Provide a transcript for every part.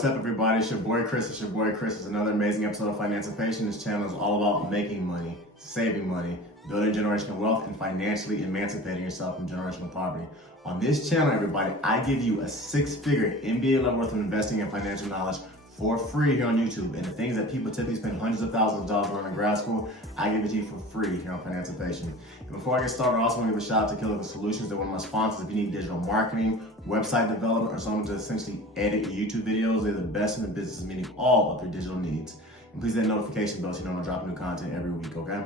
what's up everybody? It's your boy Chris. It's another amazing episode of Financipation. This channel is all about making money, saving money, building generational wealth, and financially emancipating yourself from generational poverty. On this channel, everybody, I give you a six-figure MBA level worth of investing and financial knowledge for free here on YouTube. And the things that people typically spend hundreds of thousands of dollars on in grad school, I give it to you for free here on Financipation. And before I get started, I also want to give a shout out to Killer Solutions. They're one of my sponsors. If you need digital marketing, website development, or someone to essentially edit your YouTube videos, they're the best in the business, meeting all of your digital needs. And please hit that notification bell so you know I'm dropping new content every week, okay?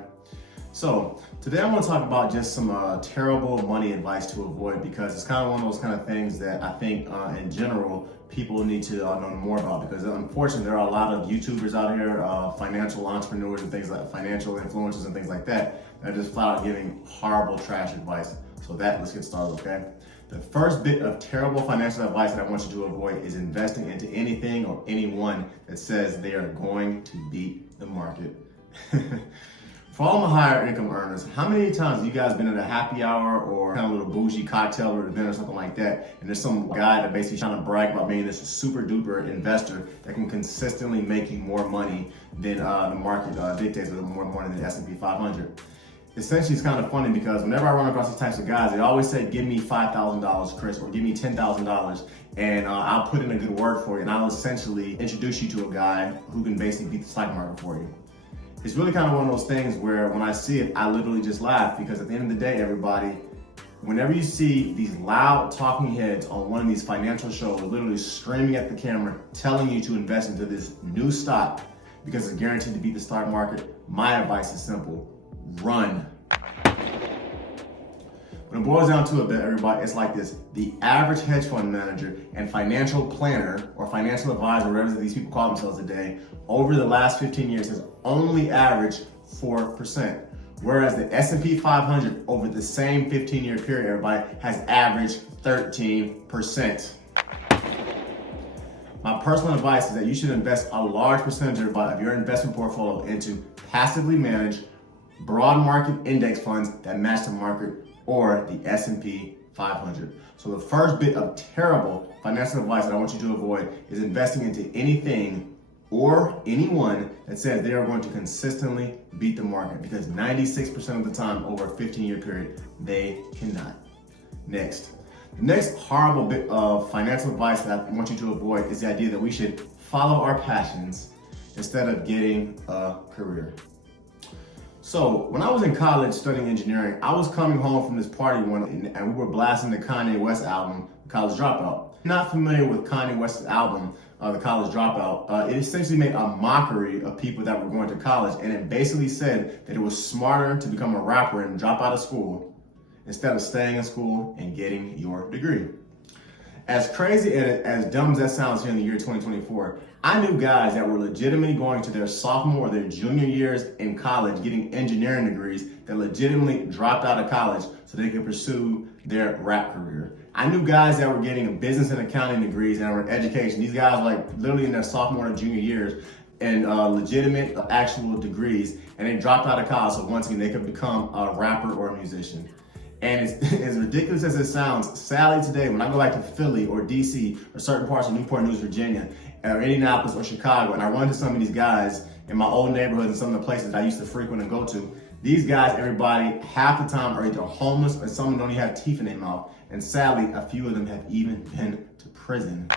So today I want to talk about just some terrible money advice to avoid, because it's kind of one of those kind of things that I think in general people need to know more about, because unfortunately there are a lot of YouTubers out here, financial entrepreneurs and things like financial influencers and things like that are just flat out giving horrible trash advice. So let's get started, okay? The first bit of terrible financial advice that I want you to avoid is investing into anything or anyone that says they are going to beat the market. For all my higher income earners, how many times have you guys been at a happy hour or kind of a little bougie cocktail or event or something like that, and there's some guy that basically trying to brag about being this super duper investor that can consistently make you more money than the market dictates, or more money than the S&P 500? Essentially, it's kind of funny because whenever I run across these types of guys, they always say, give me $5,000, Chris, or give me $10,000, and I'll put in a good word for you, and I'll essentially introduce you to a guy who can basically beat the stock market for you. It's really kind of one of those things where when I see it, I literally just laugh, because at the end of the day, everybody, whenever you see these loud talking heads on one of these financial shows literally screaming at the camera, telling you to invest into this new stock because it's guaranteed to beat the stock market, my advice is simple: run. When it boils down to it, everybody, it's like this: the average hedge fund manager and financial planner or financial advisor, whatever these people call themselves today, over the last 15 years has only averaged 4%. Whereas the S&P 500 over the same 15-year period, everybody, has averaged 13%. My personal advice is that you should invest a large percentage of your investment portfolio into passively managed, broad market index funds that match the market, or the S&P 500. So the first bit of terrible financial advice that I want you to avoid is investing into anything or anyone that says they are going to consistently beat the market, because 96% of the time over a 15-year period, they cannot. Next. The next horrible bit of financial advice that I want you to avoid is the idea that we should follow our passions instead of getting a career. So when I was in college studying engineering, I was coming home from this party and we were blasting the Kanye West album, College Dropout. Not familiar with Kanye West's album, The College Dropout, it essentially made a mockery of people that were going to college, and it basically said that it was smarter to become a rapper and drop out of school instead of staying in school and getting your degree. As crazy and as dumb as that sounds here in the year 2024, I knew guys that were legitimately going to their sophomore or their junior years in college getting engineering degrees that legitimately dropped out of college so they could pursue their rap career. I knew guys that were getting business and accounting degrees and were in education. These guys were like literally in their sophomore and junior years and legitimate actual degrees, and they dropped out of college so once again they could become a rapper or a musician. And as ridiculous as it sounds, sadly today, when I go back to Philly or DC or certain parts of Newport News, Virginia, or Indianapolis or Chicago, and I run into some of these guys in my old neighborhoods and some of the places that I used to frequent and go to, these guys, everybody, half the time are either homeless or some of them don't even have teeth in their mouth. And sadly, a few of them have even been to prison.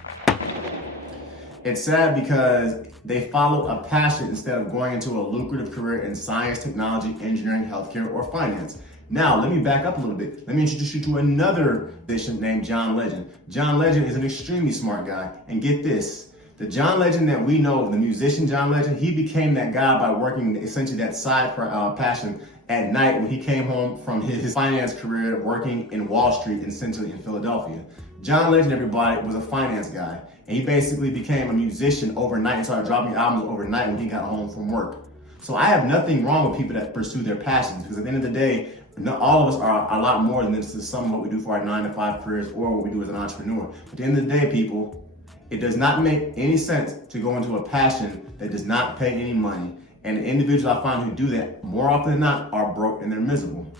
It's sad because they followed a passion instead of going into a lucrative career in science, technology, engineering, healthcare, or finance. Now, let me back up a little bit. Let me introduce you to another musician named John Legend. John Legend is an extremely smart guy. And get this, the John Legend that we know, the musician John Legend, he became that guy by working essentially that side passion at night when he came home from his finance career working in Wall Street and essentially in Philadelphia. John Legend, everybody, was a finance guy. And he basically became a musician overnight and started dropping albums overnight when he got home from work. So I have nothing wrong with people that pursue their passions, because at the end of the day, all of us are a lot more than this is some of what we do for our 9-to-5 careers or what we do as an entrepreneur. But at the end of the day, people, it does not make any sense to go into a passion that does not pay any money. And the individuals I find who do that, more often than not, are broke and they're miserable.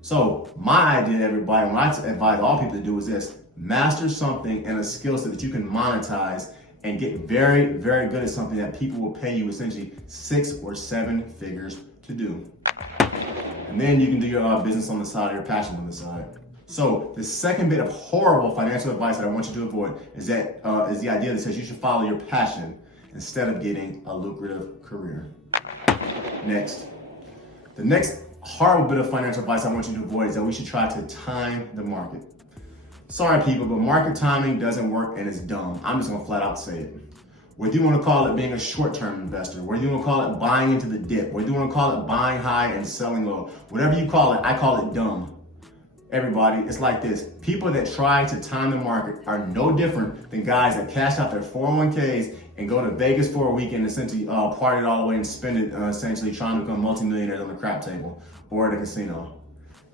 So my idea, everybody, what I advise all people to do is this: master something and a skill set that you can monetize and get very, very good at something that people will pay you essentially 6 or 7 figures to do. And then you can do your business on the side, or your passion on the side. So the second bit of horrible financial advice that I want you to avoid is the idea that says you should follow your passion instead of getting a lucrative career. Next, the next horrible bit of financial advice I want you to avoid is that we should try to time the market. Sorry people, but market timing doesn't work and it's dumb. I'm just gonna flat out say it. Whether you want to call it being a short-term investor, whether you want to call it buying into the dip, whether you want to call it buying high and selling low, whatever you call it, I call it dumb. Everybody, it's like this. People that try to time the market are no different than guys that cash out their 401ks and go to Vegas for a weekend, essentially party it all the way and spend it essentially trying to become multimillionaires on the crap table or at a casino.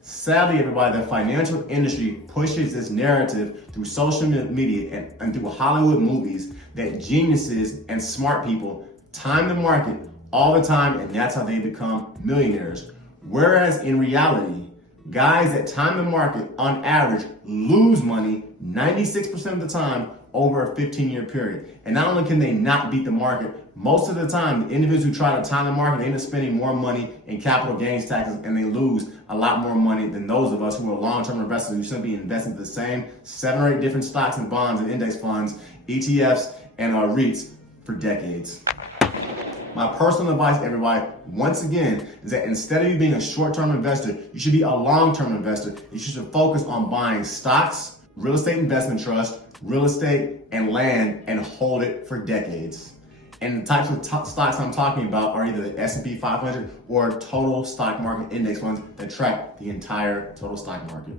Sadly, everybody, the financial industry pushes this narrative through social media and through Hollywood movies that geniuses and smart people time the market all the time, and that's how they become millionaires. Whereas in reality, guys that time the market on average lose money 96% of the time over a 15-year period. And not only can they not beat the market, most of the time, the individuals who try to time the market, they end up spending more money in capital gains taxes and they lose a lot more money than those of us who are long-term investors who should be investing in the same 7 or 8 different stocks and bonds and index funds, ETFs, and REITs for decades. My personal advice, everybody, once again, is that instead of you being a short-term investor, you should be a long-term investor. You should focus on buying stocks, real estate investment trust, real estate, and land, and hold it for decades. And the types of stocks I'm talking about are either the S&P 500 or total stock market index funds that track the entire total stock market.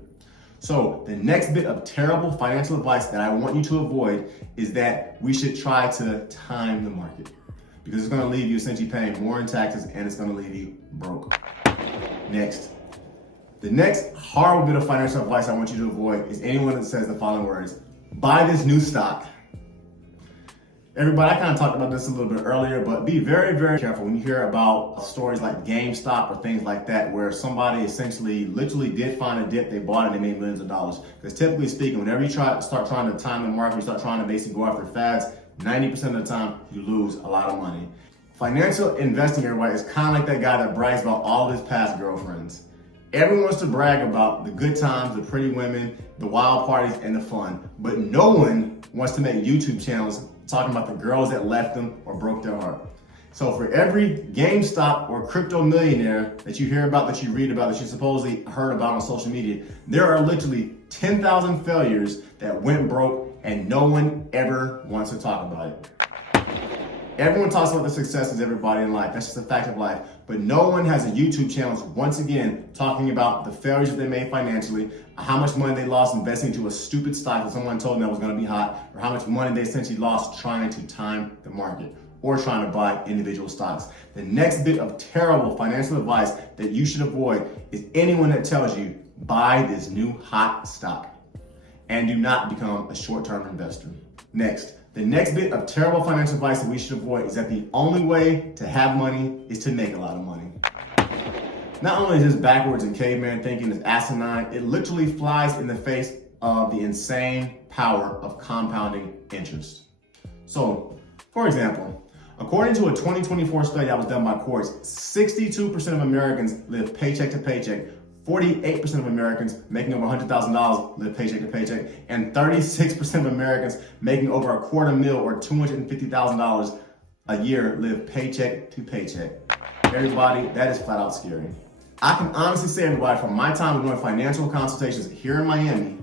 So the next bit of terrible financial advice that I want you to avoid is that we should try to time the market, because it's gonna leave you essentially paying more in taxes and it's gonna leave you broke. Next, the next horrible bit of financial advice I want you to avoid is anyone that says the following words: buy this new stock. Everybody, I kind of talked about this a little bit earlier, but be very, very careful when you hear about stories like GameStop or things like that, where somebody essentially literally did find a dip, they bought it, and they made millions of dollars. Because typically speaking, whenever you start trying to time the market, you start trying to basically go after fads, 90% of the time, you lose a lot of money. Financial investing, everybody, is kind of like that guy that brags about all of his past girlfriends. Everyone wants to brag about the good times, the pretty women, the wild parties, and the fun. But no one wants to make YouTube channels talking about the girls that left them or broke their heart. So for every GameStop or crypto millionaire that you hear about, that you read about, that you supposedly heard about on social media, there are literally 10,000 failures that went broke and no one ever wants to talk about it. Everyone talks about the successes, everybody, in life. That's just a fact of life. But no one has a YouTube channel, once again, talking about the failures that they made financially, how much money they lost investing into a stupid stock that someone told them that was going to be hot, or how much money they essentially lost trying to time the market or trying to buy individual stocks. The next bit of terrible financial advice that you should avoid is anyone that tells you, buy this new hot stock, and do not become a short-term investor. Next, the next bit of terrible financial advice that we should avoid is that the only way to have money is to make a lot of money. Not only is this backwards and caveman thinking is asinine, it literally flies in the face of the insane power of compounding interest. So, for example, according to a 2024 study that was done by Quartz, 62% of Americans live paycheck to paycheck, 48% of Americans making over $100,000 live paycheck to paycheck, and 36% of Americans making over $250,000 or $250,000 a year live paycheck to paycheck. Everybody, that is flat out scary. I can honestly say, everybody, from my time doing financial consultations here in Miami,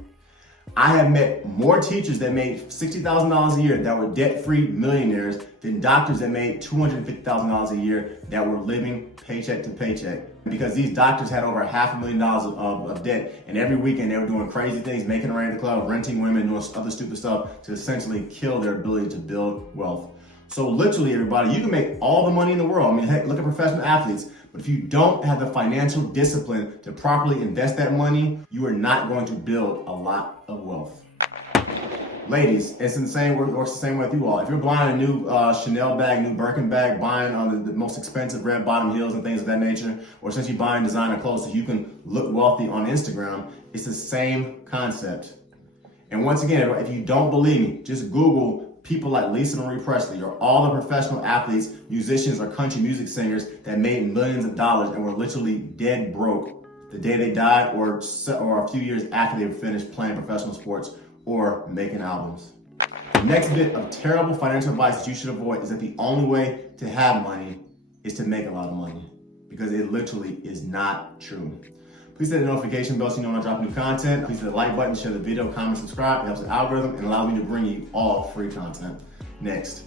I have met more teachers that made $60,000 a year that were debt-free millionaires than doctors that made $250,000 a year that were living paycheck to paycheck. Because these doctors had over $500,000 of debt, and every weekend they were doing crazy things, making it rain at the club, renting women, doing other stupid stuff to essentially kill their ability to build wealth. So literally, everybody, you can make all the money in the world. I mean, heck, look at professional athletes. But if you don't have the financial discipline to properly invest that money, you are not going to build a lot of wealth. Ladies, it's the same, works the same way with you all. If you're buying a new Chanel bag, new Birkin bag, buying the most expensive red bottom heels and things of that nature, or essentially buying designer clothes so you can look wealthy on Instagram, it's the same concept. And once again, if you don't believe me, just Google people like Lisa Marie Presley or all the professional athletes, musicians, or country music singers that made millions of dollars and were literally dead broke the day they died or a few years after they finished playing professional sports or making albums. The next bit of terrible financial advice that you should avoid is that the only way to have money is to make a lot of money, because it literally is not true. Please hit the notification bell so you know when I drop new content. Please hit the like button, share the video, comment, subscribe. It helps the algorithm and allows me to bring you all free content. Next.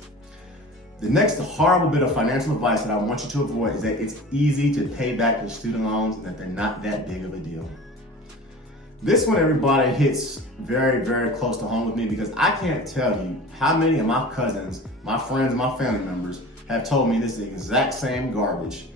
The next horrible bit of financial advice that I want you to avoid is that it's easy to pay back your student loans and that they're not that big of a deal. This one, everybody, hits very, very close to home with me, because I can't tell you how many of my cousins, my friends, and my family members have told me this exact same garbage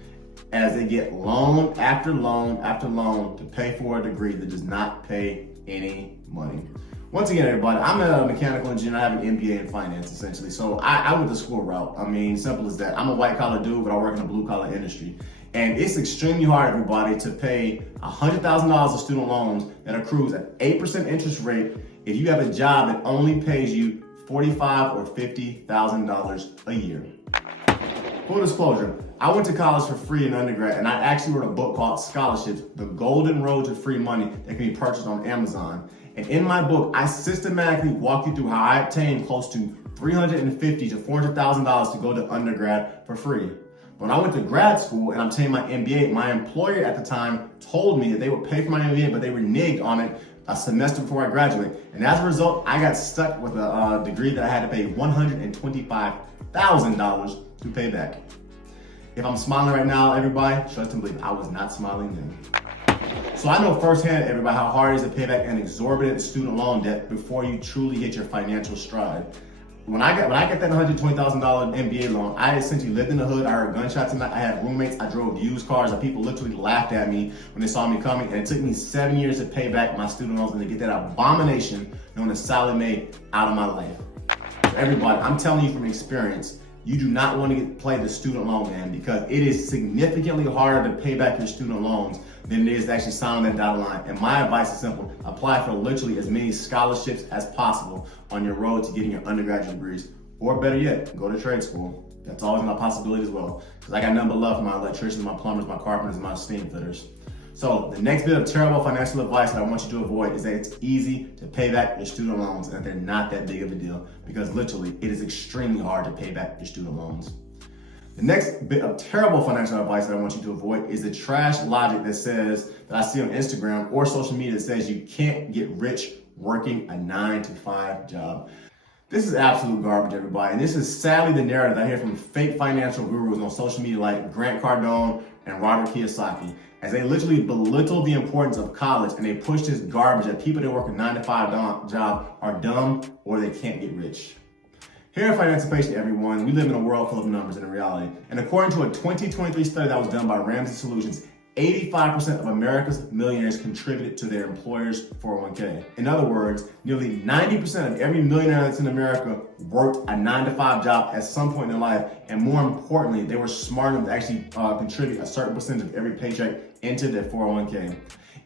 as they get loan after loan after loan to pay for a degree that does not pay any money. Once again, everybody, I'm a mechanical engineer. I have an MBA in finance, essentially. So I went the school route. I mean, simple as that. I'm a white collar dude, but I work in a blue collar industry. And it's extremely hard, everybody, to pay $100,000 of student loans that accrues at 8% interest rate if you have a job that only pays you $45,000 or $50,000 a year. Full disclosure, I went to college for free in undergrad, and I actually wrote a book called Scholarships, The Golden Road to Free Money, that can be purchased on Amazon. And in my book, I systematically walk you through how I obtained close to $350,000 to $400,000 to go to undergrad for free. When I went to grad school and obtained my MBA, my employer at the time told me that they would pay for my MBA, but they reneged on it a semester before I graduated. And as a result, I got stuck with a degree that I had to pay $125,000 to pay back. If I'm smiling right now, everybody, trust and believe, I was not smiling then. So I know firsthand, everybody, how hard it is to pay back an exorbitant student loan debt before you truly hit your financial stride. When I got that $120,000 MBA loan, I essentially lived in the hood. I heard gunshots in I had roommates. I drove used cars, and people literally laughed at me when they saw me coming. And it took me 7 years to pay back my student loans and to get that abomination known as Sallie Mae out of my life. So everybody, I'm telling you from experience, you do not want to play the student loan man, because it is significantly harder to pay back your student loans than it is to actually sign that dotted line. And my advice is simple: apply for literally as many scholarships as possible on your road to getting your undergraduate degrees, or better yet, go to trade school. That's always my possibility as well, because I got nothing but love for my electricians, my plumbers, my carpenters, and my steam fitters. So the next bit of terrible financial advice that I want you to avoid is that it's easy to pay back your student loans and that they're not that big of a deal, because literally it is extremely hard to pay back your student loans. The next bit of terrible financial advice that I want you to avoid is the trash logic that I see on Instagram or social media that says you can't get rich working a 9-to-5 job. This is absolute garbage, everybody. And this is sadly the narrative I hear from fake financial gurus on social media like Grant Cardone and Robert Kiyosaki, as they literally belittle the importance of college and they push this garbage that people that work a 9-to-5 job are dumb or they can't get rich. Here at Financipation, everyone, we live in a world full of numbers and reality. And according to a 2023 study that was done by Ramsey Solutions, 85% of America's millionaires contributed to their employer's 401k. In other words, nearly 90% of every millionaire that's in America worked a 9-to-5 job at some point in their life. And more importantly, they were smart enough to actually contribute a certain percentage of every paycheck into their 401k.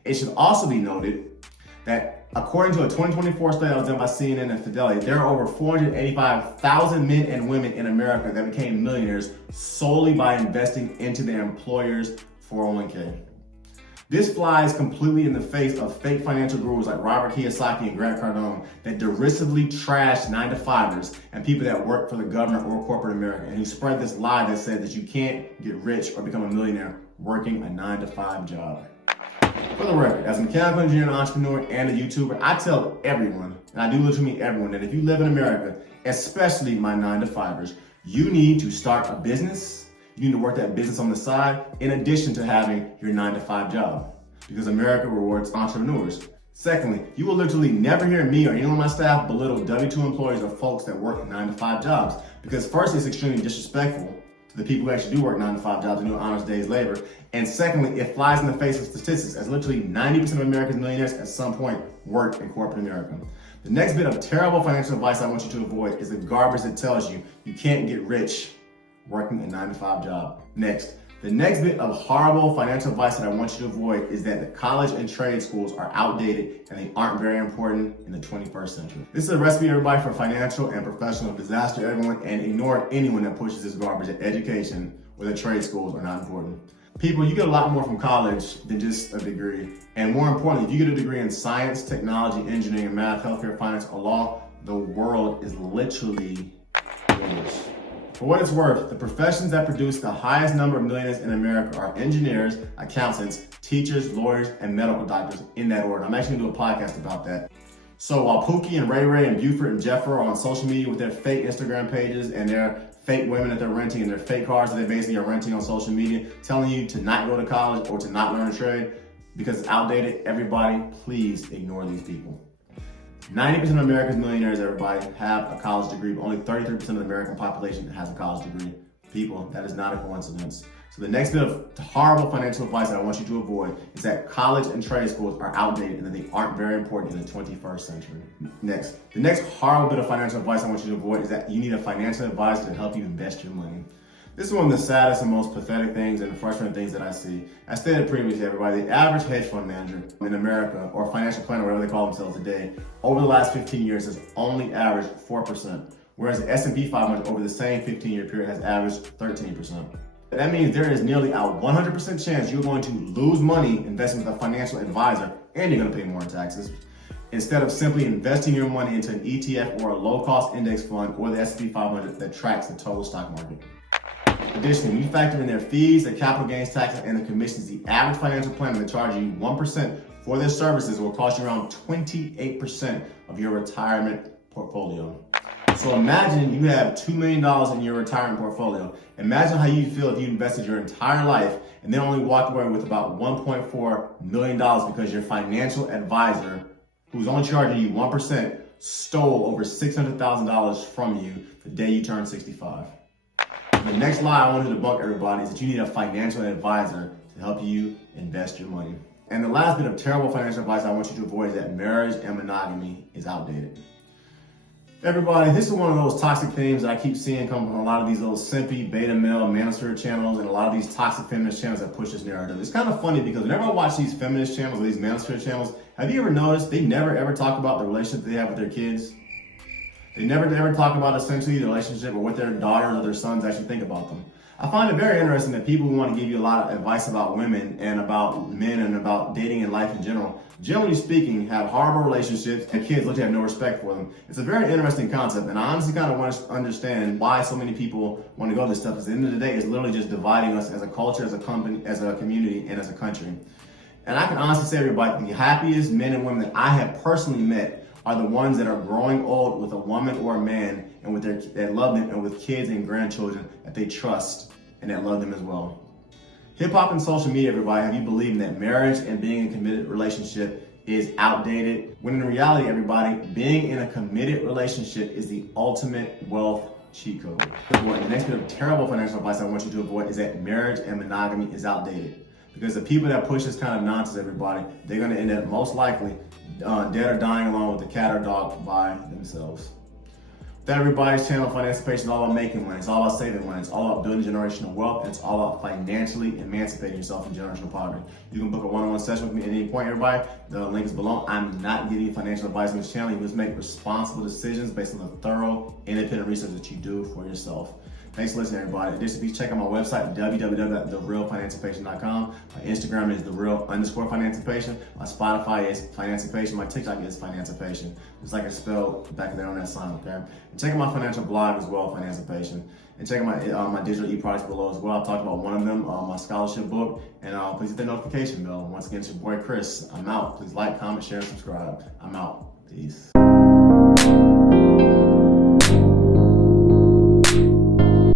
It should also be noted that according to a 2024 study that was done by CNN and Fidelity, there are over 485,000 men and women in America that became millionaires solely by investing into their employer's 401k. This flies completely in the face of fake financial gurus like Robert Kiyosaki and Grant Cardone that derisively trash 9-to-5ers and people that work for the government or corporate America, and who spread this lie that said that you can't get rich or become a millionaire working a 9-to-5 job. For the record, as a mechanical engineer, an entrepreneur, and a YouTuber, I tell everyone, and I do literally mean everyone, that if you live in America, especially my 9-to-5ers, you need to start a business. You need to work that business on the side in addition to having your 9-to-5 job, because America rewards entrepreneurs. Secondly, you will literally never hear me or anyone on my staff belittle W-2 employees or folks that work 9-to-5 jobs, because first, it's extremely disrespectful to the people who actually do work 9-to-5 jobs and do honest day's labor. And secondly, it flies in the face of statistics, as literally 90% of America's millionaires at some point work in corporate America. The next bit of terrible financial advice I want you to avoid is the garbage that tells you you can't get rich working a 9-to-5 job. Next, The next bit of horrible financial advice that I want you to avoid is that the college and trade schools are outdated and they aren't very important in the 21st century. This is a recipe, everybody, for financial and professional disaster, everyone, and ignore anyone that pushes this garbage that education or the trade schools are not important. People, you get a lot more from college than just a degree. And more importantly, if you get a degree in science, technology, engineering, math, healthcare, finance, or law, the world is literally yours. For what it's worth, the professions that produce the highest number of millionaires in America are engineers, accountants, teachers, lawyers, and medical doctors, in that order. I'm actually gonna do a podcast about that. So while Pookie and Ray Ray and Buford and Jeffer are on social media with their fake Instagram pages and their fake women that they're renting and their fake cars that they basically are renting on social media, telling you to not go to college or to not learn a trade because it's outdated, everybody, please ignore these people. 90% of America's millionaires, everybody, have a college degree, but only 33% of the American population has a college degree. People, that is not a coincidence. So the next bit of horrible financial advice that I want you to avoid is that college and trade schools are outdated and that they aren't very important in the 21st century. The next horrible bit of financial advice I want you to avoid is that you need a financial advisor to help you invest your money. This is one of the saddest and most pathetic things and frustrating things that I see. I stated previously, everybody, the average hedge fund manager in America, or financial planner, whatever they call themselves today, over the last 15 years has only averaged 4%, whereas the S&P 500 over the same 15-year period has averaged 13%. That means there is nearly a 100% chance you're going to lose money investing with a financial advisor and you're going to pay more in taxes, instead of simply investing your money into an ETF or a low-cost index fund or the S&P 500 that tracks the total stock market. Additionally, when you factor in their fees, their capital gains taxes, and the commissions, the average financial planner that charges you 1% for their services will cost you around 28% of your retirement portfolio. So imagine you have $2 million in your retirement portfolio. Imagine how you'd feel if you invested your entire life and then only walked away with about $1.4 million because your financial advisor, who's only charging you 1%, stole over $600,000 from you the day you turn 65. The next lie I want to debunk, everybody, is that you need a financial advisor to help you invest your money. And the last bit of terrible financial advice I want you to avoid is that marriage and monogamy is outdated. Everybody, this is one of those toxic themes that I keep seeing come from a lot of these little simpy, beta male, manosphere channels and a lot of these toxic feminist channels that push this narrative. It's kind of funny because whenever I watch these feminist channels or these manosphere channels, have you ever noticed they never ever talk about the relationship they have with their kids? They never ever talk about essentially the relationship or what their daughters or their sons actually think about them. I find it very interesting that people who want to give you a lot of advice about women and about men and about dating and life in general, generally speaking, have horrible relationships and kids literally have no respect for them. It's a very interesting concept, and I honestly kind of want to understand why so many people want to go to this stuff, because at the end of the day, it's literally just dividing us as a culture, as a company, as a community, and as a country. And I can honestly say, everybody, the happiest men and women that I have personally met are the ones that are growing old with a woman or a man and with that love them and with kids and grandchildren that they trust and that love them as well. Hip hop and social media, everybody, have you believing that marriage and being in a committed relationship is outdated, when in reality, everybody, being in a committed relationship is the ultimate wealth cheat code. The next bit of terrible financial advice I want you to avoid is that marriage and monogamy is outdated. Because the people that push this kind of nonsense, everybody, they're going to end up most likely dead or dying alone with a cat or dog by themselves. That everybody's channel, Financipation, is all about making money. It's all about saving money. It's all about building generational wealth. And it's all about financially emancipating yourself from generational poverty. You can book a one-on-one session with me at any point, everybody. The link is below. I'm not giving you financial advice on this channel. You must make responsible decisions based on the thorough, independent research that you do for yourself. Thanks for listening, everybody. Additionally, check out my website, www.therealfinancipation.com. My Instagram is thereal_financipation. My Spotify is Financipation. My TikTok is Financipation. Just like it's spelled back there on that sign, okay? And check out my financial blog as well, Financipation. And check out my digital e-products below as well. I'll talk about one of them, my scholarship book. And please hit that notification bell. Once again, it's your boy Chris. I'm out. Please like, comment, share, and subscribe. I'm out. Peace.